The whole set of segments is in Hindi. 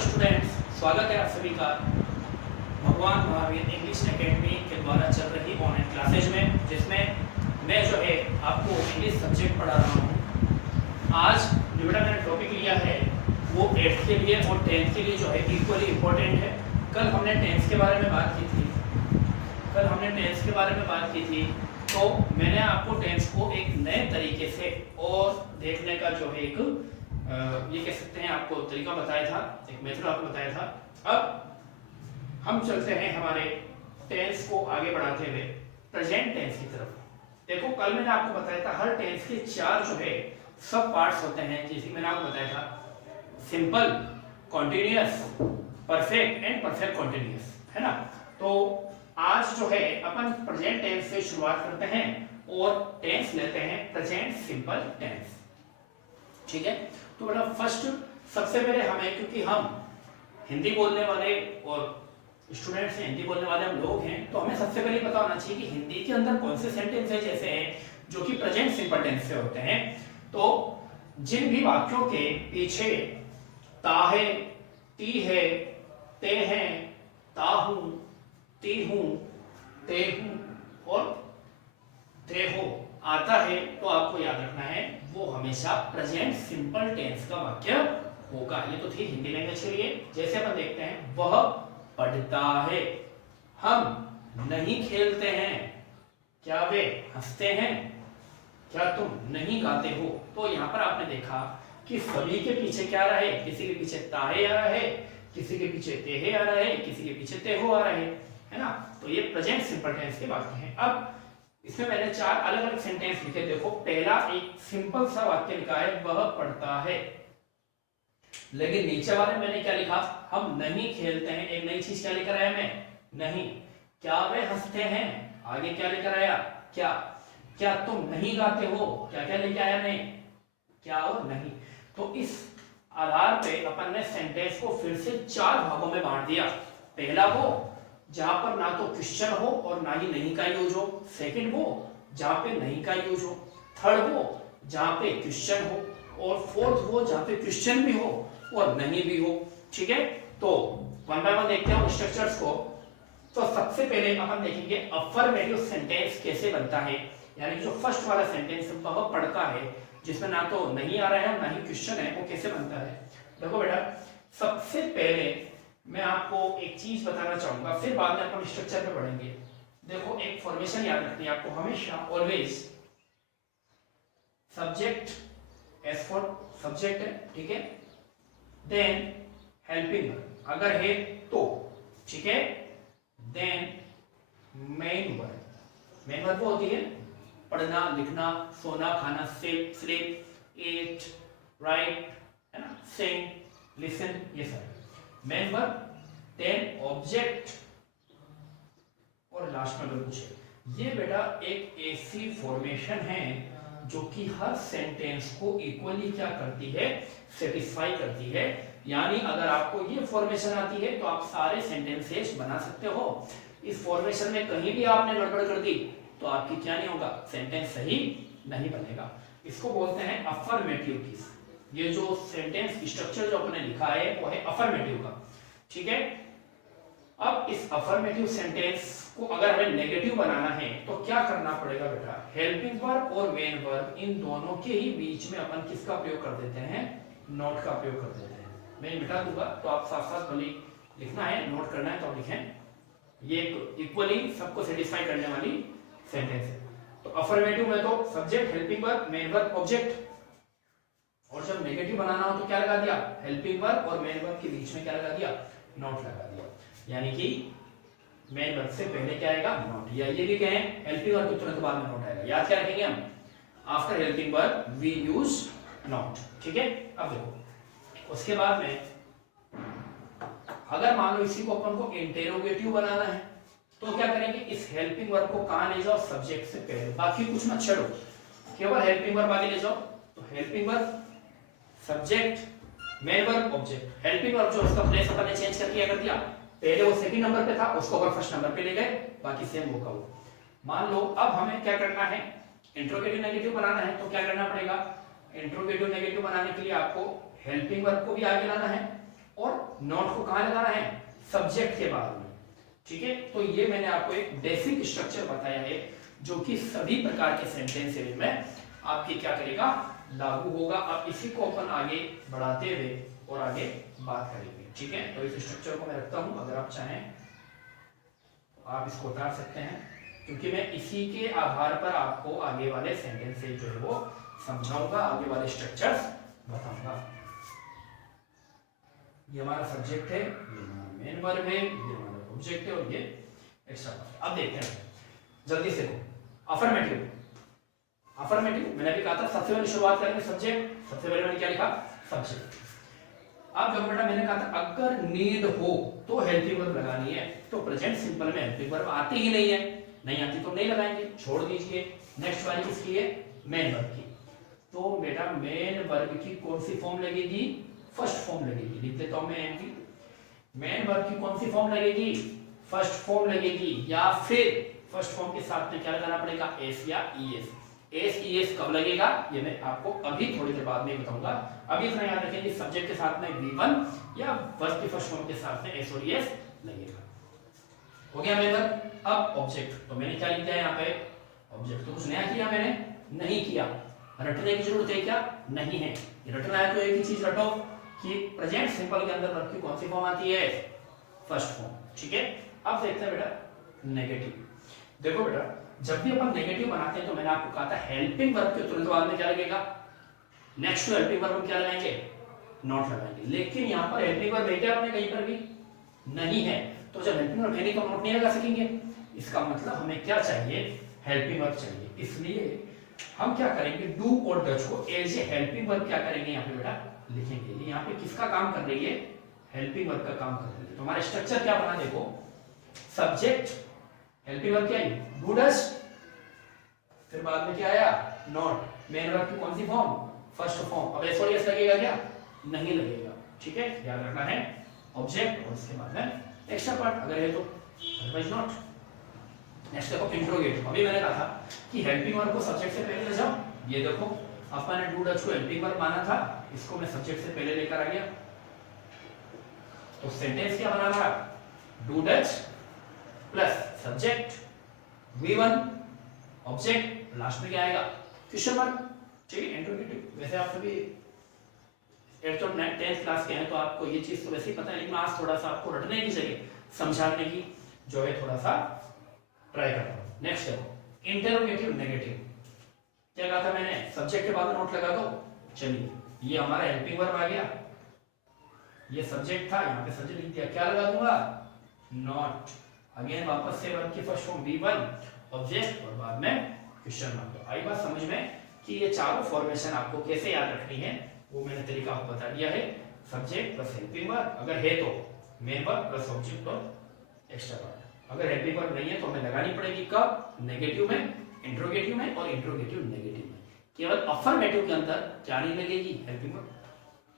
स्टूडेंट्स, स्वागत है आप सभी का भगवान महावीर इंग्लिश एकेडमी के द्वारा चल रही ऑनलाइन क्लासेज में, जिसमें मैं जो है आपको इंग्लिश सब्जेक्ट पढ़ा रहा हूँ। आज जो बेटा मैंने टॉपिक लिया है वो 8th के लिए और 10th के लिए जो है इक्वली इम्पोर्टेंट है। कल हमने 10th के बारे में बात की थी, तो मैंने आपको 10th को एक नए तरीके से और देखने का जो है एक ये कह सकते हैं आपको तरीका बताया था, एक मेथड आपको बताया था। अब हम चलते हैं हमारे टेंस को आगे बढ़ाते हुए प्रेजेंट टेंस की तरफ। देखो, कल मैंने आपको बताया था हर टेंस के 4 जो है सब पार्ट्स होते हैं, जैसे मैंने आपको बताया था simple, continuous, perfect and perfect continuous, है ना। तो आज जो है अपन प्रेजेंट टेंस से शुरुआत करते हैं और टेंस लेते हैं प्रेजेंट सिंपल टेंस, ठीक है। तो बेटा फर्स्ट सबसे पहले हमें, क्योंकि हम हिंदी बोलने वाले और स्टूडेंट्स हैं, हिंदी बोलने वाले हम लोग हैं, तो हमें सबसे पहले पता होना चाहिए कि हिंदी के अंदर कौन से सेंटेंसेस ऐसे हैं जो कि प्रेजेंट सिंपल टेंस से होते हैं। तो जिन भी वाक्यों के पीछे ता है, ती है, ते हैं, ता हूं, ती हूं, ते हूं और ते हो आता है, तो आपको याद रखना है वो हमेशा प्रेजेंट सिंपल टेंस का वाक्य होगा। ये तो थी हिंदी लैंग्वेज के लिए। जैसे अपन देखते हैं, वह पढ़ता है, हम नहीं खेलते हैं, क्या वे हंसते हैं, क्या तुम नहीं गाते हो। तो यहाँ पर आपने देखा कि सभी के पीछे क्या आ रहा है, किसी के पीछे ताहे आ रहा है, किसी के पीछे तेहे आ रहा है, किसी के पीछे तेहो आ रहा है ना। तो ये प्रेजेंट सिंपल टेंस के वाक्य हैं। अब इसमें मैंने 4 अलग अलग सेंटेंस लिखे। देखो, पहला एक सिंपल सा वाक्य लिखा है, वह पढ़ता है, लेकिन नीचे वाले मैंने क्या लिखा, हम नहीं खेलते हैं। एक नई चीज क्या लेकर आया मैं, नहीं। क्या वे हंसते हैं, आगे क्या लेकर आया, क्या। क्या तुम नहीं गाते हो, क्या क्या लेकर आया नहीं, क्या और नहीं। तो इस आधार पे अपन ने सेंटेंस को फिर से 4 भागों में बांट दिया। पहला वो जहां पर ना तो क्वेश्चन हो और ना ही नहीं का यूज हो। सेकंड वो जहां पे नहीं का यूज हो। थर्ड वो जहां पे क्वेश्चन हो। और फोर्थ वो जहां पे क्वेश्चन भी हो और नहीं भी हो, ठीक है। तो वन बाय वन देखते हैं स्ट्रक्चर्स को। तो सबसे पहले अपन देखेंगे अफर्मेटिव सेंटेंस कैसे बनता है, यानी जो फर्स्ट वाला सेंटेंस वह पढ़ता है, जिसमें ना तो नहीं आ रहा है ना ही क्वेश्चन है, वो कैसे बनता है। देखो बेटा, सबसे पहले मैं आपको एक चीज बताना चाहूंगा, फिर बाद में अपन स्ट्रक्चर पे बढ़ेंगे। देखो, एक फॉर्मेशन याद रखनी है आपको हमेशा, always subject, S for subject है, ठीक है, देन हेल्पिंग वर्ब अगर है तो, ठीक है, then main verb. Main verb होती है पढ़ना, लिखना, सोना, खाना, स्लीप, ईट, राइट, है ना, सिंग, लिसन, ये सब मेन वर्ब। देन ऑब्जेक्ट और लास्ट में अगर पूछे, ये बेटा एक ऐसी फॉर्मेशन है जो कि हर सेंटेंस को इक्वली क्या करती है, सेटिस्फाई करती है। यानी अगर आपको ये फॉर्मेशन आती है तो आप सारे सेंटेंसेस बना सकते हो। इस फॉर्मेशन में कहीं भी आपने गड़बड़ कर दी तो आपकी क्या नहीं होगा, सेंटेंस सही नहीं बनेगा। इसको बोलते हैं अफर्मेटिव केस। ये जो सेंटेंस स्ट्रक्चर जो आपने लिखा है वो है अफर्मेटिव का, ठीक है। अब इस अफर्मेटिव सेंटेंस को अगर हमें नेगेटिव बनाना है तो क्या करना पड़ेगा बेटा, हेल्पिंग वर्ब और मेन वर्ब इन दोनों के ही बीच में अपन किसका प्रयोग कर देते हैं, नॉट का प्रयोग कर देते हैं। मैं मिटा दूंगा तो आप साथ साथ भले लिखना है, नोट करना है तो लिखें। ये इक्वली सबको सेटिस्फाई करने वाली सेंटेंस है। तो अफर्मेटिव में तो subject, helping verb, main verb, object. और जब नेगेटिव बनाना हो तो क्या लगा दिया, हेल्पिंग वर्ब और मेन वर्ब के बीच में क्या लगा दिया, नॉट लगा दिया। यानी कि मेन वर्ब से पहले क्या आएगा, नॉट। या ये भी कहें हेल्पिंग वर्ब के तुरंत बाद में नॉट आएगा। याद क्या रखेंगे हम, after helping verb we use not, ठीक है। अब देखो, उसके बाद में अगर मान लो इसी को अपन को इंटेरोगेटिव बनाना है तो क्या करेंगे, इस हेल्पिंग वर्ब को कहां ले जाओ, सब्जेक्ट से पहले, बाकी कुछ मत छोड़ो, केवल हेल्पिंग वर्ब आगे ले जाओ। तो helping verb, subject, main verb, object. Helping verb जो उसका प्लेस अपन ने चेंज करके कर दिया, पहले वो सेकंड नंबर पे था उसको अपन फर्स्ट नंबर पे ले गए, बाकी सेम वो का वो। मान लो अब हमें क्या करना है, इंट्रोगेटिव नेगेटिव बनाना है, तो क्या करना पड़ेगा, इंट्रोगेटिव नेगेटिव बनाने के लिए आपको हेल्पिंग वर्ब को भी आगे लाना है और नॉट को कहां लगाना है, सब्जेक्ट के बाद में। ठीक है, तो ये मैंने आपको एक बेसिक स्ट्रक्चर बताया है जो कि सभी प्रकार के सेंटेंसेज में आपकी क्या करेगा, लागू होगा। अब इसी को अपन आगे बढ़ाते हुए और आगे बात करेंगे। ठीक है, तो इस स्ट्रक्चर को मैं रखता हूं, अगर आप चाहें आप इसको उतार सकते हैं, क्योंकि मैं इसी के आधार पर आपको आगे वाले सेंटेंसेज जो है वो समझाऊंगा, आगे वाले स्ट्रक्चर्स बताऊंगा। ये हमारा सब्जेक्ट है, ये हमारा मेन वर्ब है, ये हमारा ऑब्जेक्ट है और ये एक्स्ट्रा वर्ब। अब देखते हैं जल्दी से, अफर्मेटिव। अफर्मेटिव मैंने भी कहा था सबसे पहले शुरुआत करेंगे सब्जेक्ट, सबसे पहले मैंने क्या लिखा, सब्जेक्ट। अब जब बेटा मैंने कहा था अगर नीड हो तो हेल्पिंग वर्ब लगानी है, तो प्रेजेंट सिंपल में हेल्पिंग वर्ब आती ही नहीं है, नहीं आती तो नहीं लगाएंगे, छोड़ दीजिए। नेक्स्ट वाली किसकी है, मेन वर्ब की। तो बेटा मेन वर्ब की कौन सी फॉर्म लगेगी, फर्स्ट फॉर्म लगेगी। लिख देता हूं मैं एम की, मेन वर्ब की कौन सी फॉर्म लगेगी, फर्स्ट फॉर्म लगेगी, या फिर फर्स्ट फॉर्म के साथ में क्या लगाना पड़ेगा, एस या ईएस। एस ईएस कब लगेगा ये मैं आपको अभी थोड़ी देर बाद में बताऊंगा। अभी इतना याद रखेंगे, सब्जेक्ट के साथ में V1 या वर्ब की फर्स्ट फॉर्म के साथ में एस और ईएस लगेगा। हो गया मेन वर्ब। अब ऑब्जेक्ट, तो मैंने क्या लिख दिया यहाँ पे, ऑब्जेक्ट तो कुछ नया किया मैंने नहीं किया, रटने की जरूरत है क्या, नहीं है। रटना है तो एक ही चीज रटो कि प्रेजेंट सिंपल के अंदर वर्ब की कौन सी फॉर्म आती है, फर्स्ट फॉर्म। ठीक है, अब देखते हैं बेटा नेगेटिव। देखो बेटा जब भी अपन नेगेटिव बनाते हैं तो मैंने आपको कहा था हेल्पिंग वर्ब के तुरंत बाद में क्या लगेगा, नेक्स्ट टू हेल्पिंग वर्ब क्या लगाएंगे, नॉट लगाएंगे। लेकिन यहाँ पर हेल्पिंग वर्ब है क्या आपने कहीं पर भी नहीं है, तो जब हेल्पिंग वर्ब है नहीं तो नॉट नहीं लगा सकेंगे। इसका मतलब हमें क्या चाहिए, हेल्पिंग वर्ब चाहिए। इसलिए हम क्या करेंगे, डू और डच को एज ए हेल्पिंग वर्ब क्या करेंगे यहाँ पे बेटा लिखेंगे। यहाँ पे किसका काम कर रही है, हेल्पिंग वर्ब का काम कर रही है। तो हमारा स्ट्रक्चर क्या बना, देखो सब्जेक्ट, हेल्पिंग वर्ब क्या है, डू डज, फिर बाद में क्या आया, नॉट, मेन वर्ब की कौन सी फॉर्म, फर्स्ट फॉर्म। अब एस और एस लगेगा क्या, नहीं लगेगा। ठीक है, याद रखना है ऑब्जेक्ट और उसके बाद में एक्स्ट्रा पार्ट अगर है तो, अदरवाइज नॉट। नेक्स्ट देखो इंट्रोगेटिव। अभी मैंने कहा था कि हेल्पिंग वर्ब को सब्जेक्ट से पहले ले जाओ, ये देखो अपन ने डू डज को हेल्पिंग वर्ब माना था, इसको मैं सब्जेक्ट से पहले लेकर आ गया, तो सेंटेंस क्या बना रहा, do does plus subject V1 object, last में क्या आएगा, क्वेश्चन मार्क। ठीक है, इंट्रोगेटिव। वैसे आप सभी 8th और 10th क्लास के हैं तो आपको ये चीज तो वैसे ही पता है, लेकिन आज थोड़ा सा आपको रटने की जगह समझाने की जो है थोड़ा सा ट्राई करता हूं। नेक्स्ट देखो इंटरोगेटिव नेगेटिव। क्या कहा था मैंने, सब्जेक्ट के बाद नोट लगा दो। चलिए ये हमारा हेल्पिंग वर्ब आ गया, ये सब्जेक्ट था, यहाँ पे सब्जेक्ट लिख दिया, क्या लगा दूंगा, नॉट। अगेन वापस से वर्ब की फर्स्ट फॉर्म V1 ऑब्जेक्ट और बाद में क्वेश्चन मार्क। तो आई बात समझ में कि ये चारों फॉर्मेशन आपको कैसे याद रखनी है, वो मैंने तरीका आपको बता दिया है। सब्जेक्ट प्लस हेल्पिंग वर्ब, अगर है तो मेन वर्ब प्लस ऑब्जेक्ट और एक्स्ट्रा वर्ब। अगर हेल्पिंग वर्ब नहीं है तो हमें लगानी पड़ेगी कब, नेगेटिव में, इंट्रोगेटिव में और इंट्रोगेटिव नेगेटिव में। केवल अफर्मेटिव के अंदर क्या नहीं लगेगी, हेल्पिंग वर्ब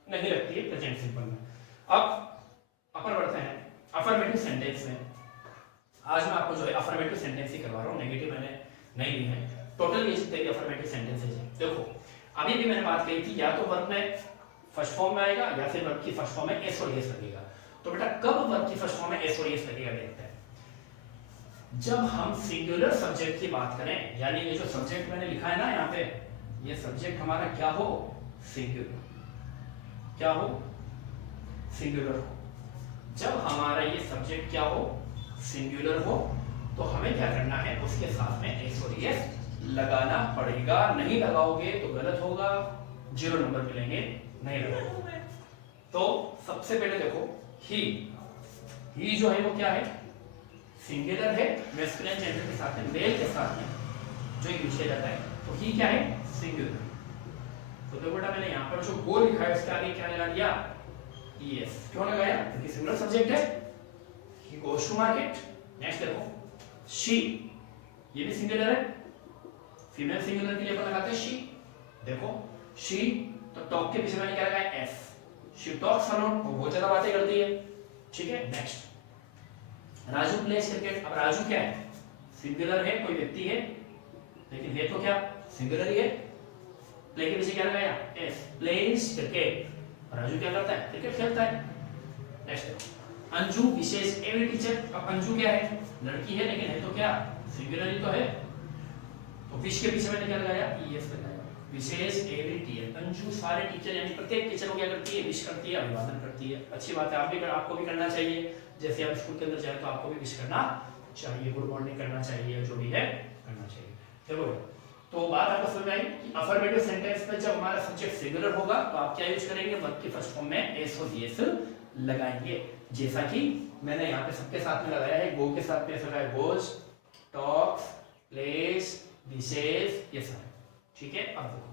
नहीं लगती है प्रेजेंट सिंपल में। अब अपन बढ़ते हैं अफर्मेटिव सेंटेंस में। आज मैं आपको जो है अफर्मेटिव सेंटेंस ही करवा रहा हूँ, नेगेटिव मैंने नहीं ली है। टोटल ये जितने भी अफर्मेटिव सेंटेंसेस हैं, देखो अभी भी मैंने बात कही थी या तो वर्ब में फर्स्ट फॉर्म में आएगा या फिर वर्ब की फर्स्ट फॉर्म में एस और एस लगेगा। तो बेटा कब वर्ब की फर्स्ट फॉर्म में एस और एस लगेगा देखते हैं, जब हम सिंगुलर सब्जेक्ट की बात करें, यानी ये जो सब्जेक्ट मैंने लिखा है ना यहाँ पे, ये सब्जेक्ट हमारा क्या हो, सिंगुलर, क्या हो, सिंगुलर हो। जब हमारा ये सब्जेक्ट क्या हो, सिंगुलर हो, तो हमें क्या करना है, उसके साथ में एस और एस लगाना पड़ेगा। नहीं लगाओगे तो गलत होगा, 0 नंबर मिलेंगे, नहीं लगाओगे। तो सबसे पहले देखो ही जो है वो क्या है, सिंगुलर है, मैस्कुलिन जेंडर के साथ में, मेल के साथ में जो यूज किया जाता है, तो ही क्या है, सिंगुलर। तो देखो बेटा मैंने यहाँ पर जो गो लिखा है उसके आगे क्या लगा दिया, ईएस। क्यों लगाया, क्योंकि सिंगुलर सब्जेक्ट है, ही गोस टू मार्केट। नेक्स्ट देखो शी, ये भी सिंगुलर है, फीमेल सिंगुलर के लिए अपन लगाते हैं शी। देखो शी, तो टॉक के पीछे मैंने क्या लगाया, एस, शी टॉक्स अलोन, वो बहुत ज्यादा बातें करती है। ठीक है, नेक्स्ट राजू प्लेस क्रिकेट। अब राजू क्या है, सिंगुलर है, कोई व्यक्ति है, लेकिन है तो क्या, सिंगुलर ही है। प्ले के पीछे क्या लगाया, एस, प्लेस क्रिकेट। राजू क्या करता है, क्रिकेट खेलता है। नेक्स्ट देखो, अंजू विशेष एवरी टीचर। अब अंजू क्या है, लड़की है, लेकिन है तो क्या सिंगुलर ही तो है, तो विश के पीछे मैंने क्या लगाया, ईएस लगाया। विशेष एवरी टीचर, अंजू सारे टीचर यानी प्रत्येक टीचर को क्या करती है, विश करती है, अभिवादन करती है। अच्छी बात है, आपको भी करना चाहिए। जैसे आप स्कूल के अंदर जाए तो आपको भी विश करना चाहिए, गुड मॉर्निंग करना चाहिए, जो भी है करना चाहिए। चलो, तो बात आपको समझ आई कि अफर्मेटिव सेंटेंस में जब हमारा सब्जेक्ट सिंगुलर होगा तो आप क्या यूज करेंगे, वर्ब के फर्स्ट फॉर्म में एस और एस लगाएंगे। जैसा कि मैंने यहाँ पे सबके साथ में लगाया है, गो के साथ में लगाया गोज, टॉक्स, प्लेस, विशेष, ये सब, ठीक है। अब देखो,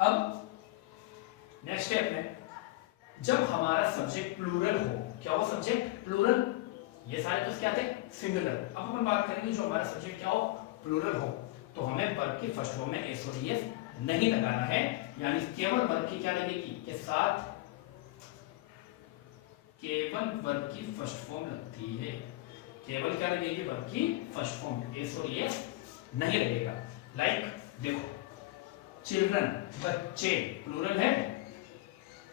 अब नेक्स्ट स्टेप में जब हमारा सब्जेक्ट प्लूरल हो, क्या हो सब्जेक्ट प्लूरल, ये सारे तो क्या थे सिंगुलर। अब अपन बात करेंगे जो हमारा सब्जेक्ट क्या हो प्लूरल हो, तो हमें वर्ब की फर्स्ट फॉर्म में एस और एस नहीं लगाना है, यानी केवल वर्ब की क्या लगेगी के साथ, केवल वर्ब की फर्स्ट फॉर्म लगती है, केवल क्या लगेगी वर्ब की फर्स्ट फॉर्म, एस और एस नहीं लगेगा। लाइक देखो, चिल्ड्रन बच्चे प्लूरल है,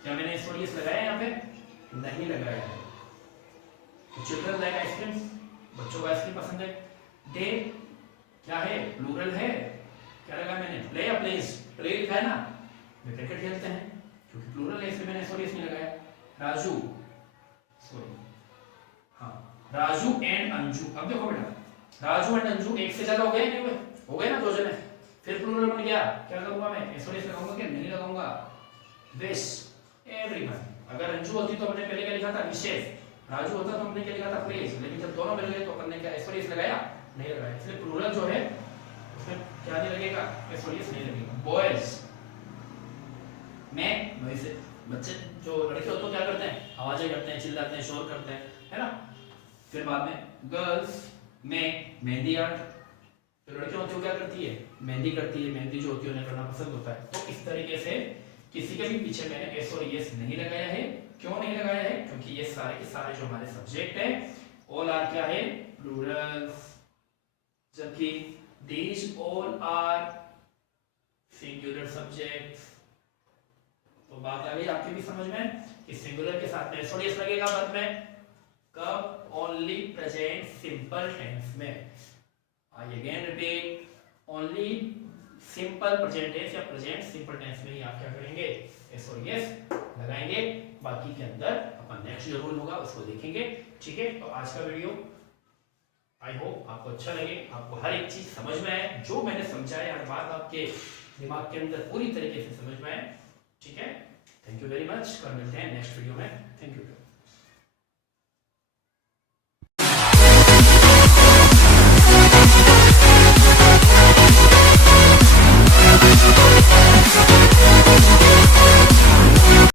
क्या मैंने एस और एस लगाया यहाँ पे, नहीं लगाया है। चिल्ड्रन लाइक आइसक्रीम, बच्चों को आइसक्रीम पसंद है। डे क्या है प्लूरल है, क्या लगा मैंने, प्ले या प्लेस, प्ले लिखा है ना, वे क्रिकेट खेलते हैं, क्योंकि प्लूरल है इसलिए मैंने सॉरी इसमें लगाया। राजू, सॉरी हाँ, राजू एंड अंजू। अब देखो बेटा, राजू एंड अंजू एक से ज्यादा हो गए, नहीं हुए, हो गए ना दो जने, फिर प्लूरल बन गया, क्या करूंगा मैं, सॉरी इस लगाऊंगा क्या, नहीं लगाऊंगा। विश एवरीवन, अगर अंजू होती तो हमने पहले क्या लिखा था विशेष, राजू होता तो हमने क्या लिखा था प्लेस, लेकिन जब दोनों मिल गए तो अपन ने क्या सॉरी इस लगाया, नहीं लगाया, इसलिए प्लूरल जो है उसमें क्या नहीं लगेगा, एसओएस नहीं लगेगा। बॉयज में वैसे बच्चे जो लड़के होते हैं क्या करते हैं, आवाजें करते हैं, चिल्लाते हैं, शोर करते हैं, है ना। फिर बाद में गर्ल्स में मेहंदी आर्ट, तो लड़कियां होती है क्या करती है, मेहंदी करती है, मेहंदी जो होती है उन्हें करना पसंद होता है। तो इस तरीके से किसी के भी पीछे मैंने एस और एस नहीं लगाया है। क्यों नहीं लगाया है, क्योंकि ये सारे के सारे जो हमारे सब्जेक्ट है ऑल आर क्या है प्लूरल्स, जबकि these all are singular subjects। तो बात आ गई आपकी भी समझ में कि सिंगुलर के साथ में एस और एस लगेगा वर्ब में कब, ओनली प्रेजेंट सिंपल टेंस में। I again repeat, only simple present tense या प्रेजेंट सिंपल टेंस में ही आप क्या करेंगे, एस और एस लगाएंगे। बाकी के अंदर अपन नेक्स्ट जो रूल होगा उसको देखेंगे, ठीक है। तो आज का वीडियो आई होप आपको अच्छा लगे, आपको हर एक चीज समझ में आए, जो मैंने समझाया हर बात आपके दिमाग के अंदर पूरी तरीके से समझ में आए, ठीक है। थैंक यू वेरी मच, कल मिलते हैं नेक्स्ट वीडियो में, थैंक यू।